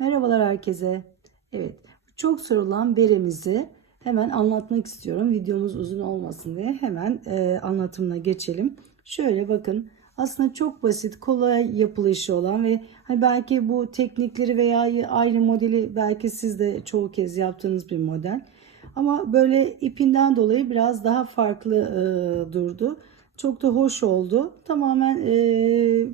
Merhabalar herkese. Evet, çok sorulan beremizi hemen anlatmak istiyorum. Videomuz uzun olmasın diye hemen e, anlatımına geçelim. Şöyle bakın, aslında çok basit, kolay yapılışı olan ve hani belki bu teknikleri veya aynı modeli belki siz de çoğu kez yaptığınız bir model. Ama böyle ipinden dolayı biraz daha farklı e, durdu. Çok da hoş oldu. Tamamen e,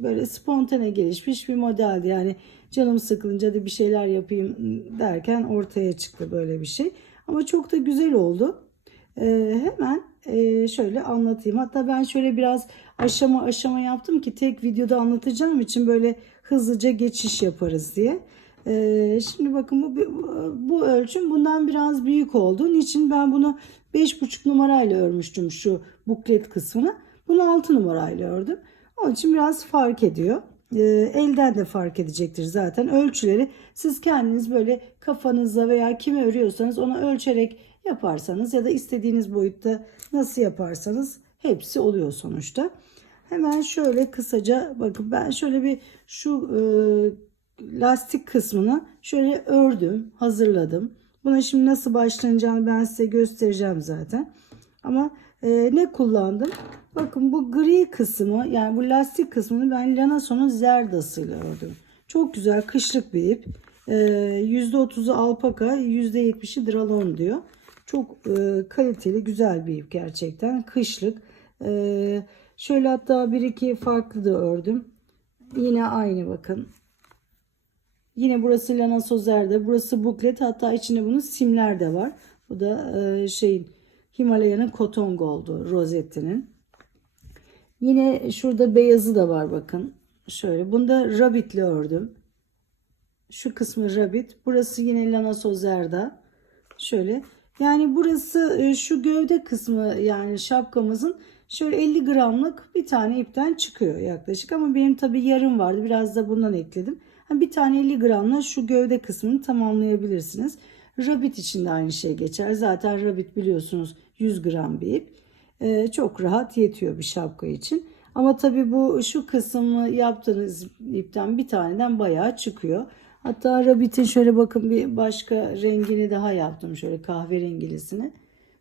böyle spontane gelişmiş bir modeldi. Yani canım sıkılınca da bir şeyler yapayım derken ortaya çıktı böyle bir şey. Ama çok da güzel oldu. E, hemen e, şöyle anlatayım. Hatta ben şöyle biraz aşama aşama yaptım ki tek videoda anlatacağım için böyle hızlıca geçiş yaparız diye. Ee, şimdi bakın bu, bu ölçüm bundan biraz büyük oldu. Niçin ben bunu 5,5 numarayla örmüştüm şu buklet kısmını. Bunu 6 numarayla ördüm. Onun için biraz fark ediyor. Ee, elden de fark edecektir zaten. Ölçüleri siz kendiniz böyle kafanızda veya kimi örüyorsanız onu ölçerek yaparsanız ya da istediğiniz boyutta nasıl yaparsanız hepsi oluyor sonuçta. Hemen şöyle kısaca bakın ben şöyle bir şu e, lastik kısmını şöyle ördüm, hazırladım. Buna şimdi nasıl başlanacağını ben size göstereceğim zaten. Ama e, ne kullandım? Bakın bu gri kısmı yani bu lastik kısmını ben Lanason'un zerdasıyla ördüm. Çok güzel kışlık bir ip. E, %30'u alpaka, %70'i dralon diyor. Çok e, kaliteli, güzel bir ip gerçekten. Kışlık. E, şöyle hatta bir iki farklı da ördüm. Yine aynı bakın. Yine burası Lana Sozer'de. Burası buklet. Hatta içinde bunun simler de var. Bu da e, şeyin Himalaya'nın Cotton Gold'u. Rosetti'nin. Yine şurada beyazı da var bakın. Şöyle. Bunda rabbit'le ördüm. Şu kısmı rabbit. Burası yine Lana Sozer'da. Şöyle. Yani burası e, şu gövde kısmı yani şapkamızın şöyle 50 gramlık bir tane ipten çıkıyor yaklaşık. Ama benim tabi yarım vardı. Biraz da bundan ekledim. Bir tane 50 gramla şu gövde kısmını tamamlayabilirsiniz. Rabbit için de aynı şey geçer. Zaten rabbit biliyorsunuz 100 gram bir ip. Ee, çok rahat yetiyor bir şapka için. Ama tabi bu şu kısmı yaptığınız ipten bir taneden bayağı çıkıyor. Hatta rabbit'in şöyle bakın bir başka rengini daha yaptım. Şöyle kahverengilisini.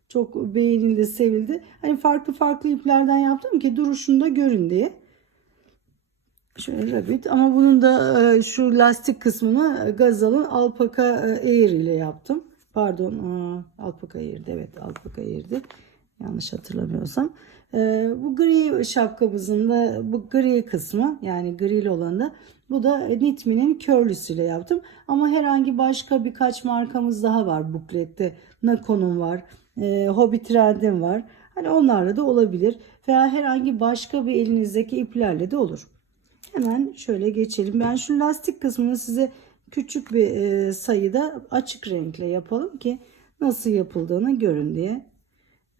Çok beğenildi, sevildi. Hani farklı farklı iplerden yaptım ki duruşunda görün diye. Şöyle rabbit ama bunun da e, şu lastik kısmını Gazal'ın Alpaka e, Air ile yaptım. Pardon Alpaka Air'di evet Alpaka Air'di. Yanlış hatırlamıyorsam. E, bu gri şapkamızın da bu gri kısmı yani grili olanı bu da Nitmi'nin körlüsüyle yaptım. Ama herhangi başka birkaç markamız daha var buklette. Nakon'un var. E, Hobby Trend'in var. Hani onlarla da olabilir. Veya herhangi başka bir elinizdeki iplerle de olur. Hemen şöyle geçelim. Ben şu lastik kısmını size küçük bir e, sayıda açık renkle yapalım ki nasıl yapıldığını görün diye.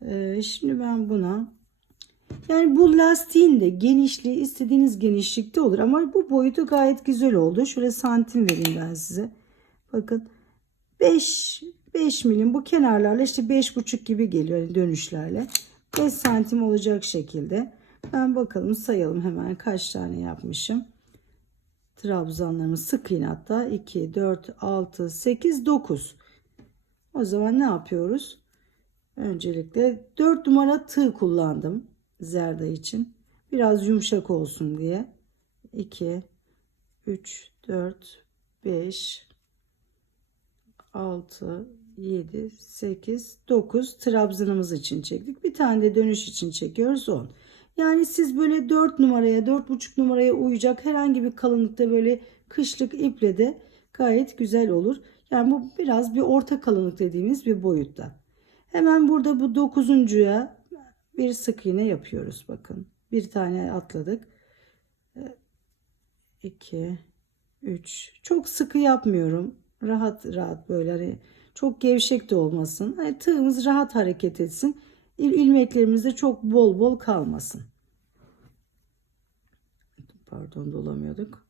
E, şimdi ben buna yani bu lastiğin de genişliği istediğiniz genişlikte olur ama bu boyutu gayet güzel oldu. Şöyle santim vereyim ben size. Bakın 5 5 milim bu kenarlarla işte 5,5 gibi geliyor yani dönüşlerle. 5 santim olacak şekilde ben bakalım sayalım hemen kaç tane yapmışım. Trabzanlarımı sık iğne hatta 2, 4, 6, 8, 9. O zaman ne yapıyoruz? Öncelikle 4 numara tığ kullandım zerda için. Biraz yumuşak olsun diye. 2, 3, 4, 5, 6, 7, 8, 9 trabzanımız için çektik. Bir tane de dönüş için çekiyoruz 10. Yani siz böyle 4 numaraya 4,5 numaraya uyacak herhangi bir kalınlıkta böyle kışlık iple de gayet güzel olur. Yani bu biraz bir orta kalınlık dediğimiz bir boyutta. Hemen burada bu dokuzuncuya bir sık iğne yapıyoruz bakın. Bir tane atladık. 2 3 çok sıkı yapmıyorum. Rahat rahat böyle hani çok gevşek de olmasın. Hani tığımız rahat hareket etsin ilmeklerimizde çok bol bol kalmasın. Pardon dolamıyorduk.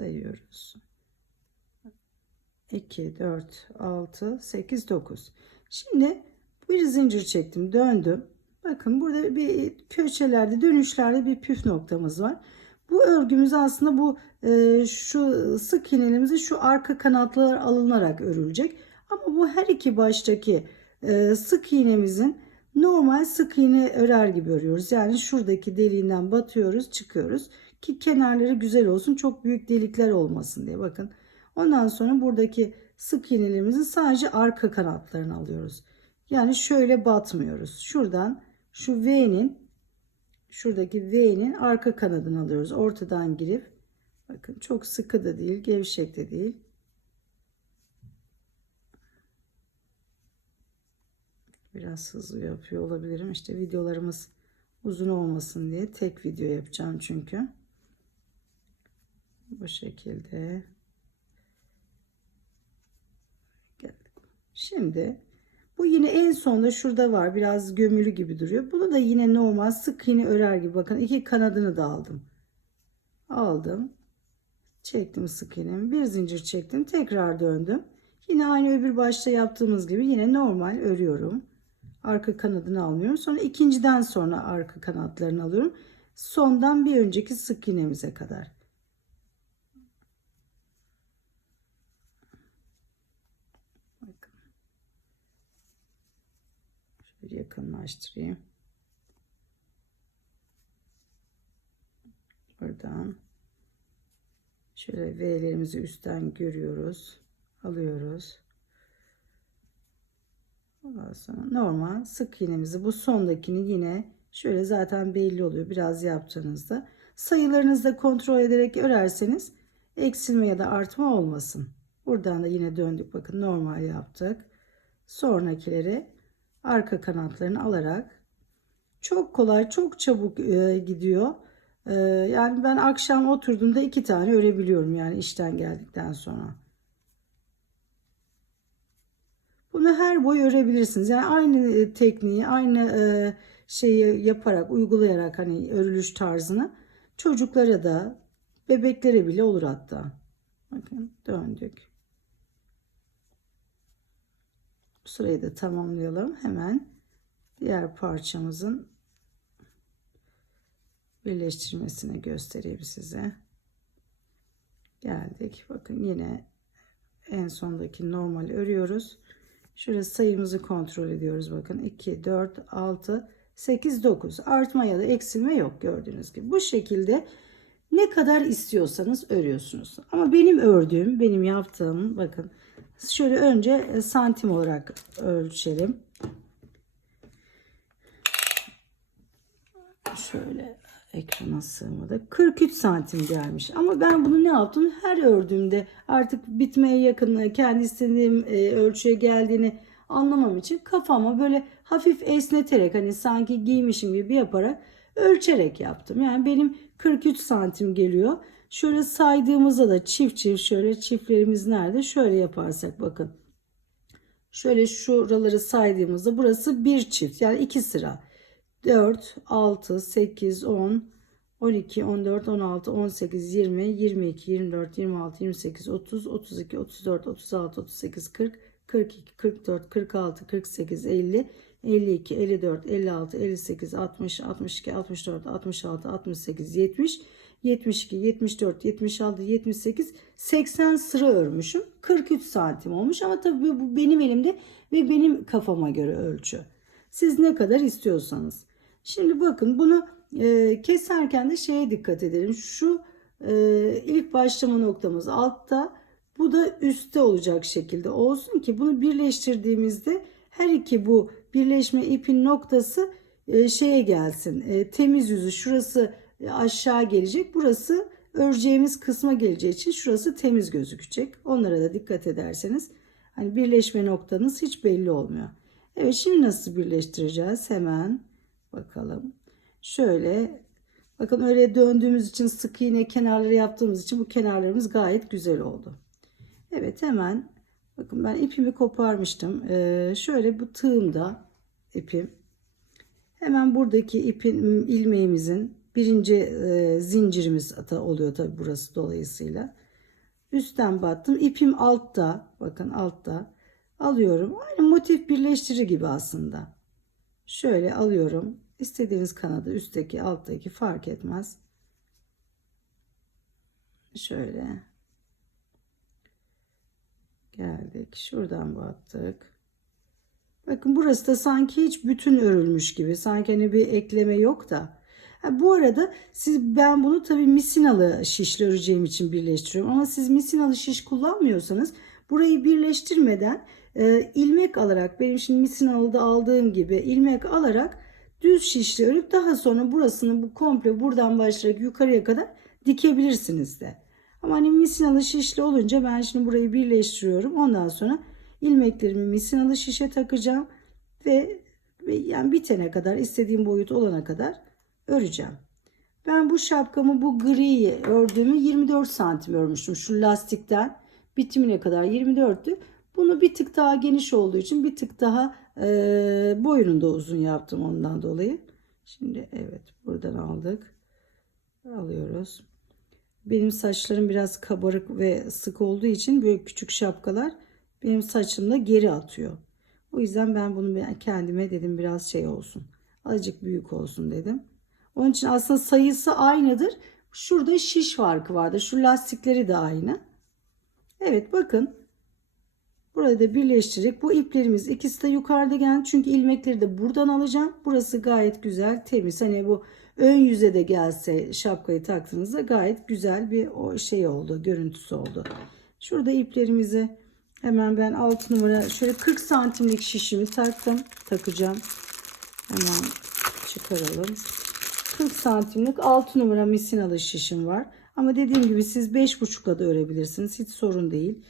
sayıyoruz. 2, 4, 6, 8, 9. Şimdi bir zincir çektim, döndüm. Bakın burada bir köşelerde, dönüşlerde bir püf noktamız var. Bu örgümüz aslında bu e, şu sık iğnelerimizi şu arka kanatlar alınarak örülecek. Ama bu her iki baştaki e, sık iğnemizin normal sık iğne örer gibi örüyoruz. Yani şuradaki deliğinden batıyoruz, çıkıyoruz ki kenarları güzel olsun, çok büyük delikler olmasın diye. Bakın. Ondan sonra buradaki sık iğnelerimizin sadece arka kanatlarını alıyoruz. Yani şöyle batmıyoruz. Şuradan şu V'nin şuradaki V'nin arka kanadını alıyoruz. Ortadan girip bakın çok sıkı da değil, gevşek de değil. Biraz hızlı yapıyor olabilirim. İşte videolarımız uzun olmasın diye tek video yapacağım çünkü. Bu şekilde. Geldik. Şimdi bu yine en sonda şurada var. Biraz gömülü gibi duruyor. Bunu da yine normal sık iğne örer gibi. Bakın iki kanadını da aldım. Aldım. Çektim sık iğnemi. Bir zincir çektim. Tekrar döndüm. Yine aynı öbür başta yaptığımız gibi yine normal örüyorum. Arka kanadını almıyorum. Sonra ikinciden sonra arka kanatlarını alıyorum. Sondan bir önceki sık iğnemize kadar. Bakın. Şöyle yakınlaştırayım. Buradan şöyle V'lerimizi üstten görüyoruz. Alıyoruz. Ondan sonra normal sık iğnemizi bu sondakini yine şöyle zaten belli oluyor biraz yaptığınızda. Sayılarınızı da kontrol ederek örerseniz eksilme ya da artma olmasın. Buradan da yine döndük bakın normal yaptık. Sonrakileri arka kanatlarını alarak çok kolay çok çabuk e, gidiyor. E, yani ben akşam oturduğumda iki tane örebiliyorum yani işten geldikten sonra. Bunu her boy örebilirsiniz. Yani aynı e, tekniği, aynı e, şeyi yaparak, uygulayarak hani örülüş tarzını çocuklara da, bebeklere bile olur hatta. Bakın döndük. Bu sırayı da tamamlayalım. Hemen diğer parçamızın birleştirmesini göstereyim size. Geldik. Bakın yine en sondaki normal örüyoruz. Şöyle sayımızı kontrol ediyoruz. Bakın 2, 4, 6, 8, 9. Artma ya da eksilme yok gördüğünüz gibi. Bu şekilde ne kadar istiyorsanız örüyorsunuz. Ama benim ördüğüm, benim yaptığım bakın şöyle önce santim olarak ölçelim. Şöyle ekrana sığmadı. 43 santim gelmiş. Ama ben bunu ne yaptım? Her ördüğümde artık bitmeye yakın kendi istediğim e, ölçüye geldiğini anlamam için kafama böyle hafif esneterek hani sanki giymişim gibi yaparak ölçerek yaptım. Yani benim 43 santim geliyor. Şöyle saydığımızda da çift çift şöyle çiftlerimiz nerede? Şöyle yaparsak bakın. Şöyle şuraları saydığımızda burası bir çift yani iki sıra. 4, 6, 8, 10, 12, 14, 16, 18, 20, 22, 24, 26, 28, 30, 32, 34, 36, 38, 40, 42, 44, 46, 48, 50, 52, 54, 56, 58, 60, 62, 64, 66, 68, 70, 72, 74, 76, 78, 80 sıra örmüşüm. 43 santim olmuş ama tabii bu benim elimde ve benim kafama göre ölçü. Siz ne kadar istiyorsanız. Şimdi bakın bunu e, keserken de şeye dikkat edelim. Şu e, ilk başlama noktamız altta bu da üstte olacak şekilde olsun ki bunu birleştirdiğimizde her iki bu birleşme ipin noktası e, şeye gelsin. E, temiz yüzü şurası aşağı gelecek. Burası öreceğimiz kısma geleceği için şurası temiz gözükecek. Onlara da dikkat ederseniz hani birleşme noktanız hiç belli olmuyor. Evet şimdi nasıl birleştireceğiz? Hemen bakalım. Şöyle bakın öyle döndüğümüz için sık iğne kenarları yaptığımız için bu kenarlarımız gayet güzel oldu. Evet hemen bakın ben ipimi koparmıştım. Ee, şöyle bu tığımda ipim. Hemen buradaki ipin ilmeğimizin birinci e, zincirimiz ata oluyor tabi burası dolayısıyla. Üstten battım. İpim altta. Bakın altta. Alıyorum. Aynı motif birleştirici gibi aslında. Şöyle alıyorum. İstediğiniz kanadı üstteki alttaki fark etmez. Şöyle. Geldik. Şuradan battık. Bakın burası da sanki hiç bütün örülmüş gibi. Sanki hani bir ekleme yok da. Ha, bu arada siz ben bunu tabii misinalı şişle öreceğim için birleştiriyorum. Ama siz misinalı şiş kullanmıyorsanız burayı birleştirmeden e, ilmek alarak benim şimdi misinalıda aldığım gibi ilmek alarak düz şişle örüp daha sonra burasını bu komple buradan başlayarak yukarıya kadar dikebilirsiniz de. Ama hani misinalı şişli olunca ben şimdi burayı birleştiriyorum. Ondan sonra ilmeklerimi misinalı şişe takacağım ve, yani bitene kadar istediğim boyut olana kadar öreceğim. Ben bu şapkamı bu griyi ördüğümü 24 santim örmüştüm. Şu lastikten bitimine kadar 24'tü. Bunu bir tık daha geniş olduğu için bir tık daha e, boyunu da uzun yaptım ondan dolayı. Şimdi evet buradan aldık. Alıyoruz. Benim saçlarım biraz kabarık ve sık olduğu için böyle küçük şapkalar benim saçımda geri atıyor. O yüzden ben bunu kendime dedim biraz şey olsun. Azıcık büyük olsun dedim. Onun için aslında sayısı aynıdır. Şurada şiş farkı vardır. Şu lastikleri de aynı. Evet bakın. Burada da birleştirdik. Bu iplerimiz ikisi de yukarıda geldi. Çünkü ilmekleri de buradan alacağım. Burası gayet güzel, temiz. Hani bu ön yüze de gelse şapkayı taktığınızda gayet güzel bir o şey oldu, görüntüsü oldu. Şurada iplerimizi hemen ben 6 numara şöyle 40 santimlik şişimi taktım. Takacağım. Hemen çıkaralım. 40 santimlik 6 numara misinalı şişim var. Ama dediğim gibi siz 5,5'la da örebilirsiniz. Hiç sorun değil.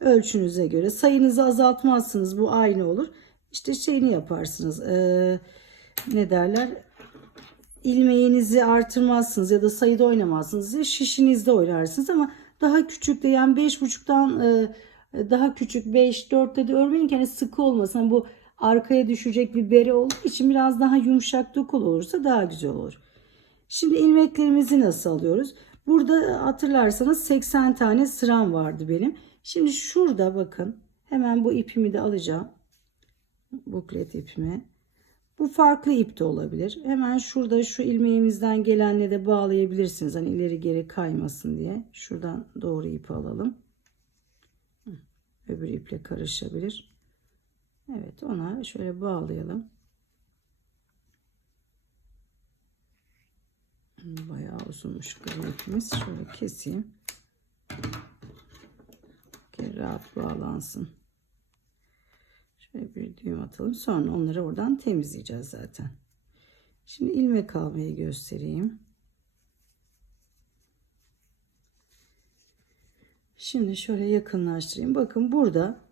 Ölçünüze göre. Sayınızı azaltmazsınız. Bu aynı olur. İşte şeyini yaparsınız. Ee, ne derler? ilmeğinizi artırmazsınız ya da sayıda oynamazsınız ya şişinizde oynarsınız ama daha küçük de yani 5.5'tan e, daha küçük 5 4'te de örmeyin ki hani sıkı olmasın. Hani bu arkaya düşecek bir bere olduğu için biraz daha yumuşak dokulu olursa daha güzel olur. Şimdi ilmeklerimizi nasıl alıyoruz? Burada hatırlarsanız 80 tane sıram vardı benim. Şimdi şurada bakın hemen bu ipimi de alacağım. Buklet ipimi. Bu farklı ip de olabilir. Hemen şurada şu ilmeğimizden gelenle de bağlayabilirsiniz. Hani ileri geri kaymasın diye. Şuradan doğru ipi alalım. Öbür iple karışabilir. Evet ona şöyle bağlayalım. Bayağı uzunmuş ipimiz. Şöyle keseyim. Ki rahat bağlansın. Şöyle bir düğüm atalım. Sonra onları oradan temizleyeceğiz zaten. Şimdi ilmek almayı göstereyim. Şimdi şöyle yakınlaştırayım. Bakın burada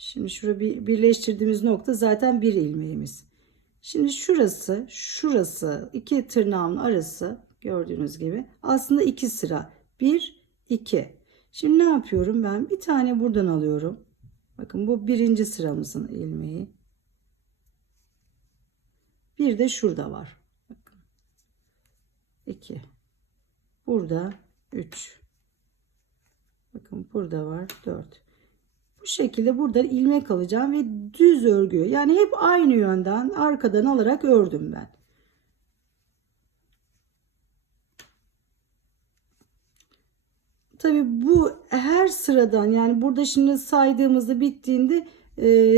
şimdi şurada bir birleştirdiğimiz nokta zaten bir ilmeğimiz. Şimdi şurası, şurası iki tırnağın arası gördüğünüz gibi aslında iki sıra. Bir, iki. Şimdi ne yapıyorum ben? Bir tane buradan alıyorum. Bakın bu birinci sıramızın ilmeği. Bir de şurada var. Bakın. 2. Burada 3. Bakın burada var 4. Bu şekilde burada ilmek alacağım ve düz örgü. Yani hep aynı yönden arkadan alarak ördüm ben. Tabi bu her sıradan yani burada şimdi saydığımızda bittiğinde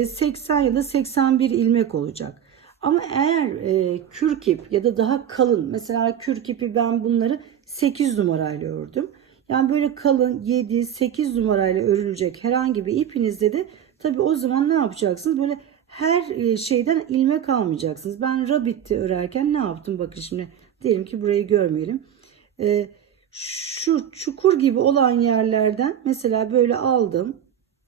80 ya da 81 ilmek olacak. Ama eğer e, kürk ip ya da daha kalın mesela kürk ipi ben bunları 8 numarayla ördüm. Yani böyle kalın 7-8 numarayla örülecek herhangi bir ipinizde de tabi o zaman ne yapacaksınız? Böyle her e, şeyden ilmek almayacaksınız. Ben rabbitti örerken ne yaptım? Bakın şimdi diyelim ki burayı görmeyelim. Eee şu çukur gibi olan yerlerden mesela böyle aldım.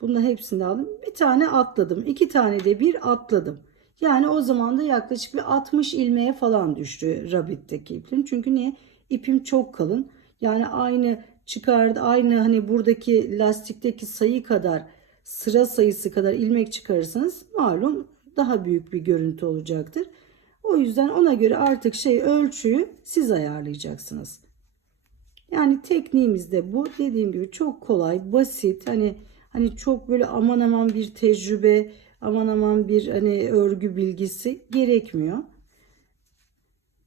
Bunun hepsini aldım. Bir tane atladım. iki tane de bir atladım. Yani o zaman da yaklaşık bir 60 ilmeğe falan düştü Rabbit'teki ipim. Çünkü niye? İpim çok kalın. Yani aynı çıkardı aynı hani buradaki lastikteki sayı kadar sıra sayısı kadar ilmek çıkarırsanız malum daha büyük bir görüntü olacaktır. O yüzden ona göre artık şey ölçüyü siz ayarlayacaksınız. Yani tekniğimiz de bu. Dediğim gibi çok kolay, basit. Hani hani çok böyle aman aman bir tecrübe, aman aman bir hani örgü bilgisi gerekmiyor.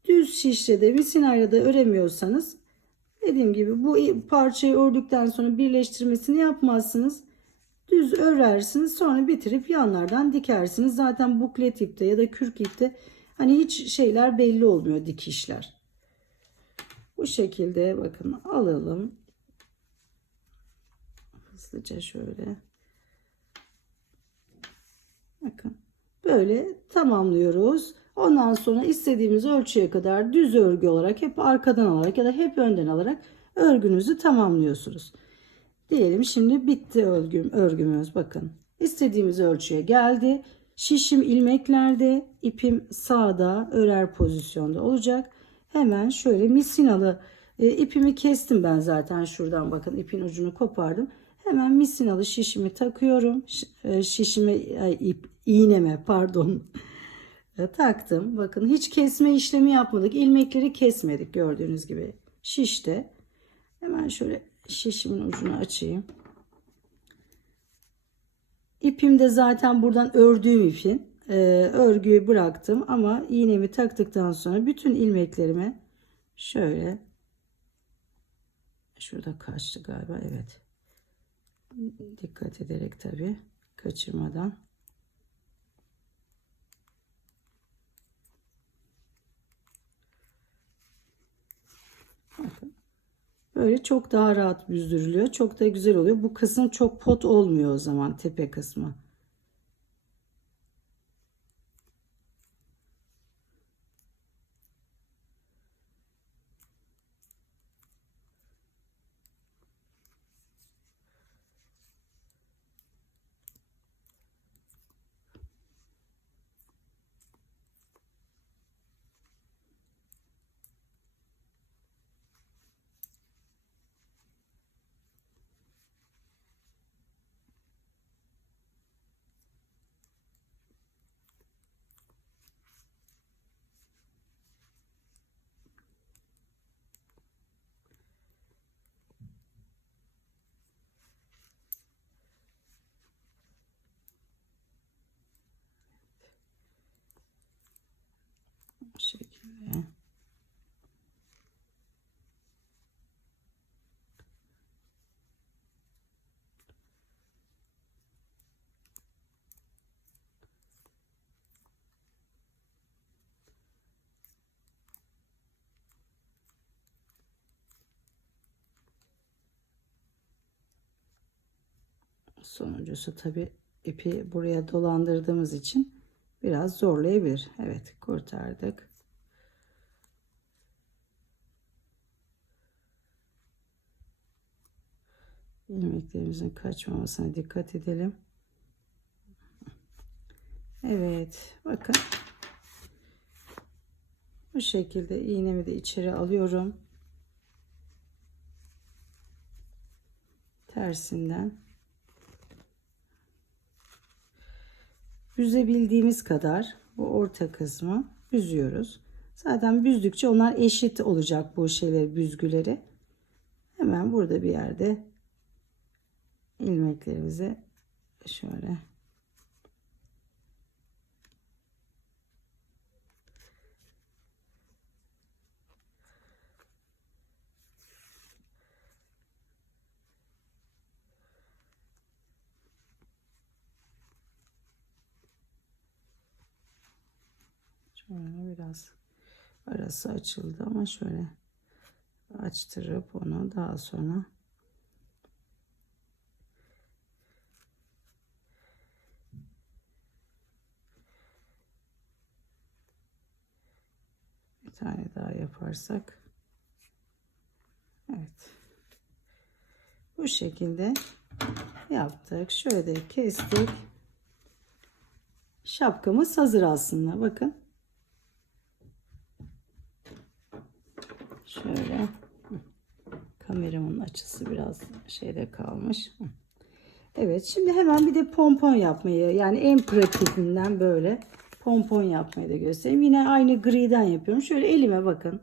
Düz şişle misinayla da öremiyorsanız dediğim gibi bu parçayı ördükten sonra birleştirmesini yapmazsınız. Düz örersiniz sonra bitirip yanlardan dikersiniz. Zaten buklet ipte ya da kürk ipte hani hiç şeyler belli olmuyor dikişler. Bu şekilde bakın alalım. Hızlıca şöyle. Bakın böyle tamamlıyoruz. Ondan sonra istediğimiz ölçüye kadar düz örgü olarak hep arkadan alarak ya da hep önden alarak örgünüzü tamamlıyorsunuz. Diyelim şimdi bitti örgüm, örgümüz bakın. İstediğimiz ölçüye geldi. Şişim ilmeklerde, ipim sağda, örer pozisyonda olacak. Hemen şöyle misinalı e, ipimi kestim ben zaten şuradan bakın ipin ucunu kopardım. Hemen misinalı şişimi takıyorum. E, şişime ay, ip iğneme pardon. E, taktım. Bakın hiç kesme işlemi yapmadık. İlmekleri kesmedik gördüğünüz gibi. Şişte. Hemen şöyle şişimin ucunu açayım. İpim de zaten buradan ördüğüm ipin. e, örgüyü bıraktım ama iğnemi taktıktan sonra bütün ilmeklerimi şöyle şurada kaçtı galiba evet dikkat ederek tabi kaçırmadan Bakın. Böyle çok daha rahat büzdürülüyor. Çok da güzel oluyor. Bu kısım çok pot olmuyor o zaman tepe kısmı. Bu şekilde. Sonuncusu tabi ipi buraya dolandırdığımız için biraz zorlayabilir. Evet kurtardık. İlmeklerimizin kaçmamasına dikkat edelim. Evet bakın. Bu şekilde iğnemi de içeri alıyorum. Tersinden. Büzebildiğimiz kadar bu orta kısmı büzüyoruz. Zaten büzdükçe onlar eşit olacak bu şeyler büzgüleri. Hemen burada bir yerde ilmeklerimizi şöyle Şöyle biraz arası açıldı ama şöyle açtırıp onu daha sonra bir tane daha yaparsak evet. Bu şekilde yaptık. Şöyle kestik. Şapkamız hazır aslında. Bakın Şöyle. Kameramın açısı biraz şeyde kalmış. Evet şimdi hemen bir de pompon yapmayı yani en pratikinden böyle pompon yapmayı da göstereyim. Yine aynı griden yapıyorum. Şöyle elime bakın.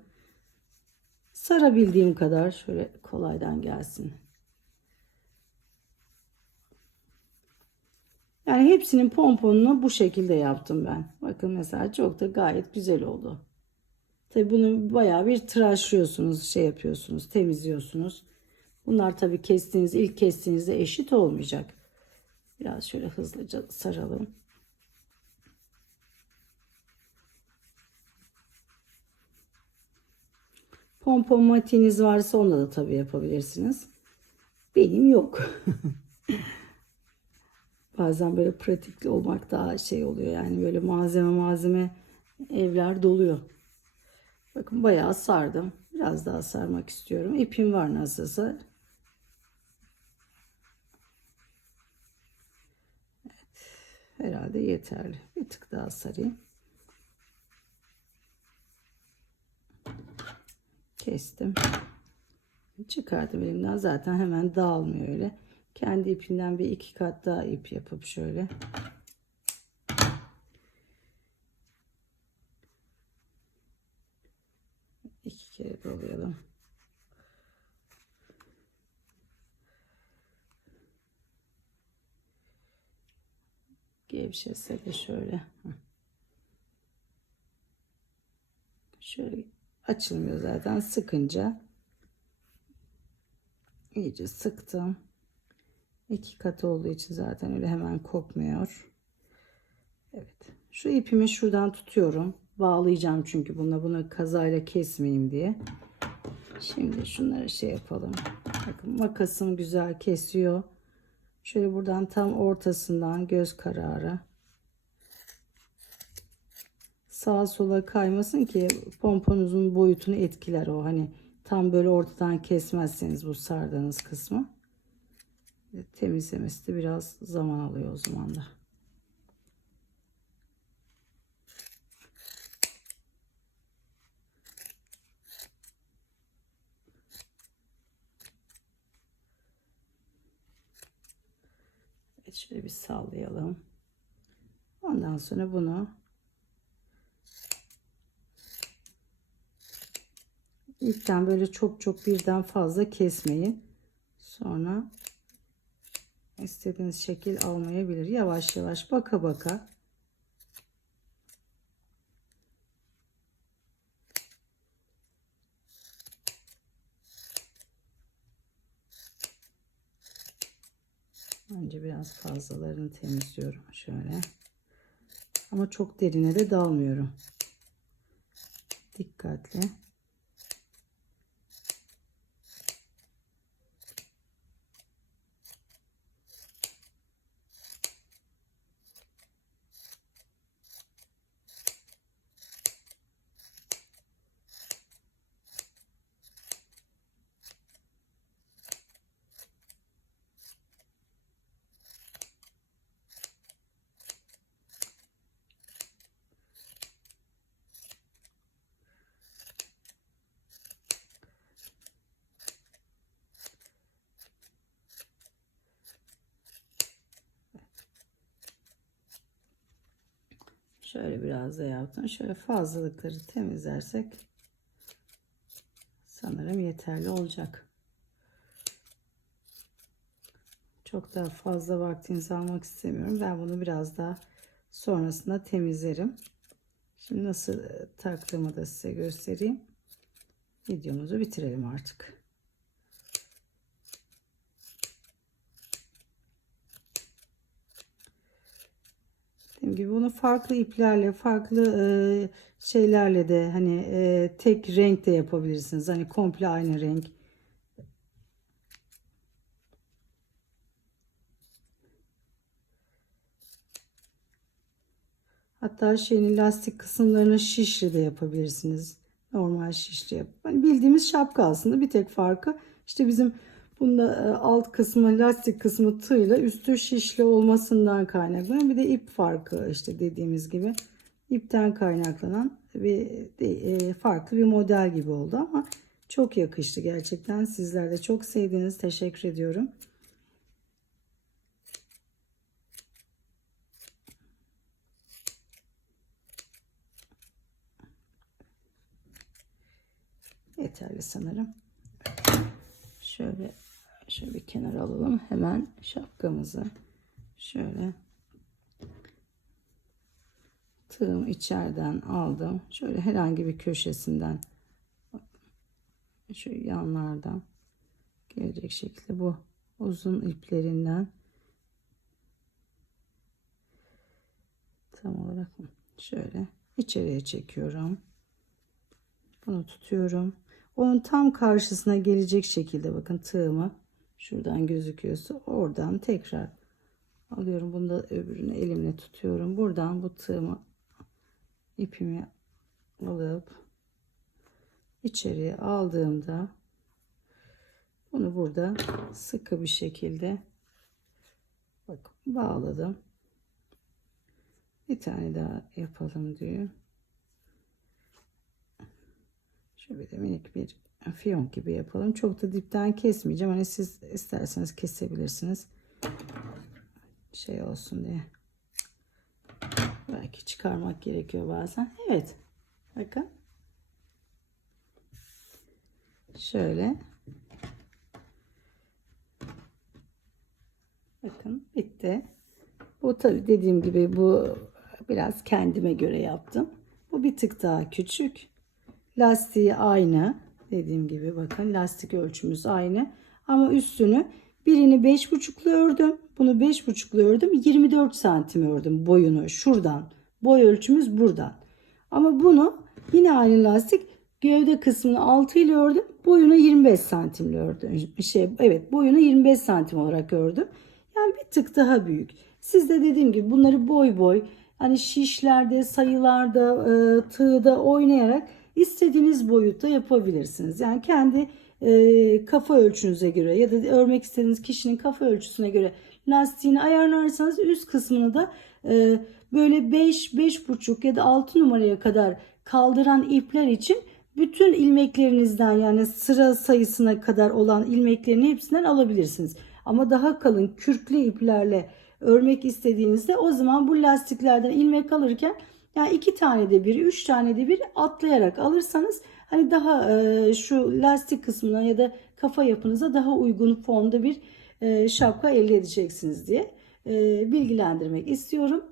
Sarabildiğim kadar şöyle kolaydan gelsin. Yani hepsinin pomponunu bu şekilde yaptım ben. Bakın mesela çok da gayet güzel oldu. Tabi bunu bayağı bir tıraşlıyorsunuz, şey yapıyorsunuz, temizliyorsunuz. Bunlar tabi kestiğiniz, ilk kestiğinizde eşit olmayacak. Biraz şöyle hızlıca saralım. Pompon matiğiniz varsa onda da tabi yapabilirsiniz. Benim yok. Bazen böyle pratikli olmak daha şey oluyor yani böyle malzeme malzeme evler doluyor. Bakın bayağı sardım. Biraz daha sarmak istiyorum. İpim var nasılsa. Evet. Herhalde yeterli. Bir tık daha sarayım. Kestim. Çıkardım elimden. Zaten hemen dağılmıyor öyle. Kendi ipinden bir iki kat daha ip yapıp şöyle. Gevşese de şöyle. Şöyle açılmıyor zaten sıkınca. iyice sıktım. İki kat olduğu için zaten öyle hemen kopmuyor. Evet. Şu ipimi şuradan tutuyorum. Bağlayacağım çünkü buna bunu kazayla kesmeyeyim diye. Şimdi şunları şey yapalım. Bakın makasım güzel kesiyor. Şöyle buradan tam ortasından göz kararı. Sağa sola kaymasın ki pomponuzun boyutunu etkiler o. Hani tam böyle ortadan kesmezseniz bu sardığınız kısmı. Temizlemesi de biraz zaman alıyor o zaman da. Evet, şöyle bir sallayalım. Ondan sonra bunu ilkten böyle çok çok birden fazla kesmeyin. Sonra istediğiniz şekil almayabilir. Yavaş yavaş baka baka Önce biraz fazlalarını temizliyorum şöyle. Ama çok derine de dalmıyorum. Dikkatli. Şöyle biraz da yaptım. Şöyle fazlalıkları temizlersek sanırım yeterli olacak. Çok daha fazla vaktinizi almak istemiyorum. Ben bunu biraz daha sonrasında temizlerim. Şimdi nasıl taktığımı da size göstereyim. Videomuzu bitirelim artık. Dediğim gibi bunu farklı iplerle, farklı e, şeylerle de hani e, tek renk de yapabilirsiniz. Hani komple aynı renk. Hatta şeyin lastik kısımlarını şişli de yapabilirsiniz. Normal şişli yap. Hani bildiğimiz şapka aslında bir tek farkı işte bizim Bunda e, alt kısmı lastik kısmı tığla üstü şişli olmasından kaynaklanan bir de ip farkı işte dediğimiz gibi ipten kaynaklanan bir e, farklı bir model gibi oldu ama çok yakıştı gerçekten. Sizler de çok sevdiğiniz teşekkür ediyorum. Yeterli sanırım. Şöyle şöyle bir kenara alalım. Hemen şapkamızı şöyle tığım içeriden aldım. Şöyle herhangi bir köşesinden şu yanlardan gelecek şekilde bu uzun iplerinden tam olarak şöyle içeriye çekiyorum. Bunu tutuyorum. Onun tam karşısına gelecek şekilde bakın tığımı şuradan gözüküyorsa oradan tekrar alıyorum. Bunu da öbürünü elimle tutuyorum. Buradan bu tığımı ipimi alıp içeriye aldığımda bunu burada sıkı bir şekilde bak bağladım. Bir tane daha yapalım diyor. Şöyle de minik bir fiyonk gibi yapalım. Çok da dipten kesmeyeceğim. Hani siz isterseniz kesebilirsiniz. Şey olsun diye. Belki çıkarmak gerekiyor bazen. Evet. Bakın. Şöyle. Bakın bitti. Bu tabi dediğim gibi bu biraz kendime göre yaptım. Bu bir tık daha küçük. Lastiği aynı. Dediğim gibi bakın lastik ölçümüz aynı. Ama üstünü birini 5,5'lu ördüm. Bunu 5,5'lu ördüm. 24 santim ördüm boyunu şuradan. Boy ölçümüz buradan. Ama bunu yine aynı lastik gövde kısmını 6 ile ördüm. Boyunu 25 santimle ördüm. Şey, evet boyunu 25 santim olarak ördüm. Yani bir tık daha büyük. Siz de dediğim gibi bunları boy boy hani şişlerde, sayılarda, e, tığda oynayarak istediğiniz boyutta yapabilirsiniz. Yani kendi e, kafa ölçünüze göre ya da örmek istediğiniz kişinin kafa ölçüsüne göre lastiğini ayarlarsanız üst kısmını da e, böyle 5, 5,5 ya da 6 numaraya kadar kaldıran ipler için bütün ilmeklerinizden yani sıra sayısına kadar olan ilmeklerin hepsinden alabilirsiniz. Ama daha kalın kürklü iplerle örmek istediğinizde o zaman bu lastiklerden ilmek alırken yani iki tane de bir, üç tane de bir atlayarak alırsanız hani daha e, şu lastik kısmına ya da kafa yapınıza daha uygun formda bir e, şapka elde edeceksiniz diye e, bilgilendirmek istiyorum.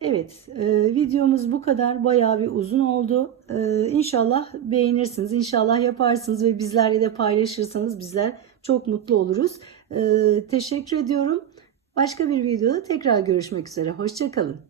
Evet e, videomuz bu kadar bayağı bir uzun oldu. E, inşallah beğenirsiniz, inşallah yaparsınız ve bizlerle de paylaşırsanız bizler çok mutlu oluruz. E, teşekkür ediyorum. Başka bir videoda tekrar görüşmek üzere. Hoşçakalın.